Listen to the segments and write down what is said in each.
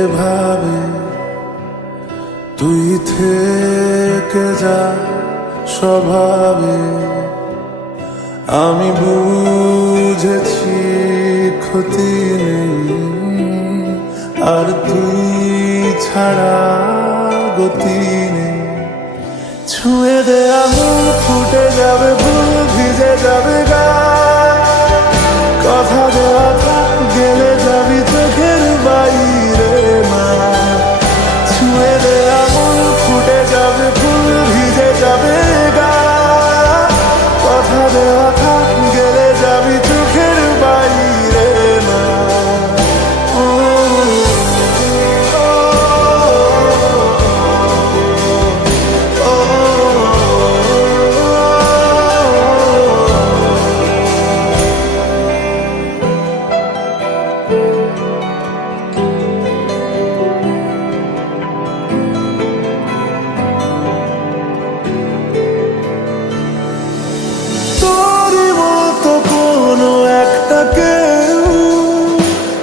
এভাবে তুই থেকে যা স্বভাবে। আমি বুঝেছি ক্ষতি নেই, আর তুই ছাড়া গতি নেই। ছুঁয়ে দে আঙুল, ফুটে যাবে ফুল, ভিজে যাবে গা। কথা দেওয়া থাক, গেলে যাবি চোখের বাইরে মা। ছুঁয়ে দে আঙুল, ফুটে যাবে ফুল, ভিজে যাবে গা। কথা দেওয়া থাক, গেলে যাবি চোখের বাইরে মা।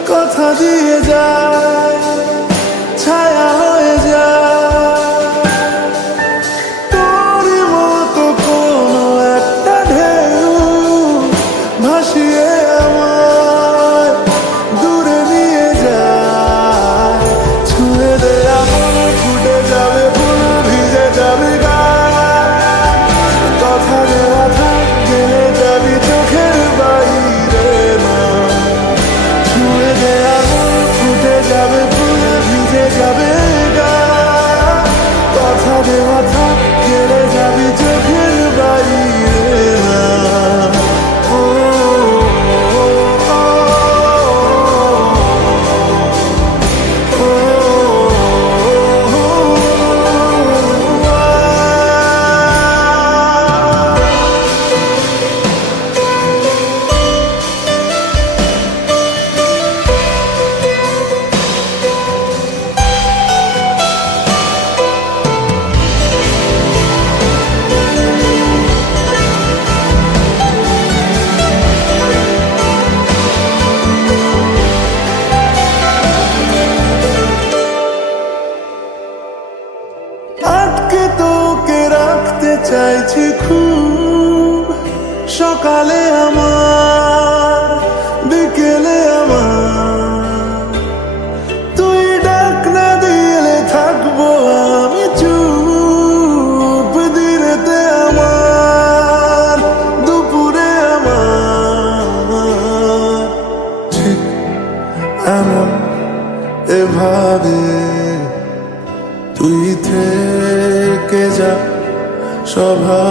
কথা দিয়ে যায়, ছায়া হয়ে যায়। তোর মতো কোনো একটা ঢেউ ভাসিয়ে আমায় দূরে নিয়ে যায়। ছুঁয়ে দে আঙুল, ফুটে যাবে ফুল, ভিজে যাবে গা। কথা দেওয়া থাক, গেলে যাবি চোখের বাইরে মা। ছুঁয়ে দে আঙুল, ফুটে যাবে ফুল, ভিজে যাবে গা। কথা দেওয়া থাক, গেলে যাবি চোখের বাইরে মা। ও আটকে তোকে রাখতে চাইছি খুব, সকালে আমার, বিকেলে আমার। তুই ডাক না দিলে থাকবো আমি চুপ, দিনেতে আমার, দুপুরে আমার। ঠিক এমন এভাবে তুই থেকে যা স্বভাব।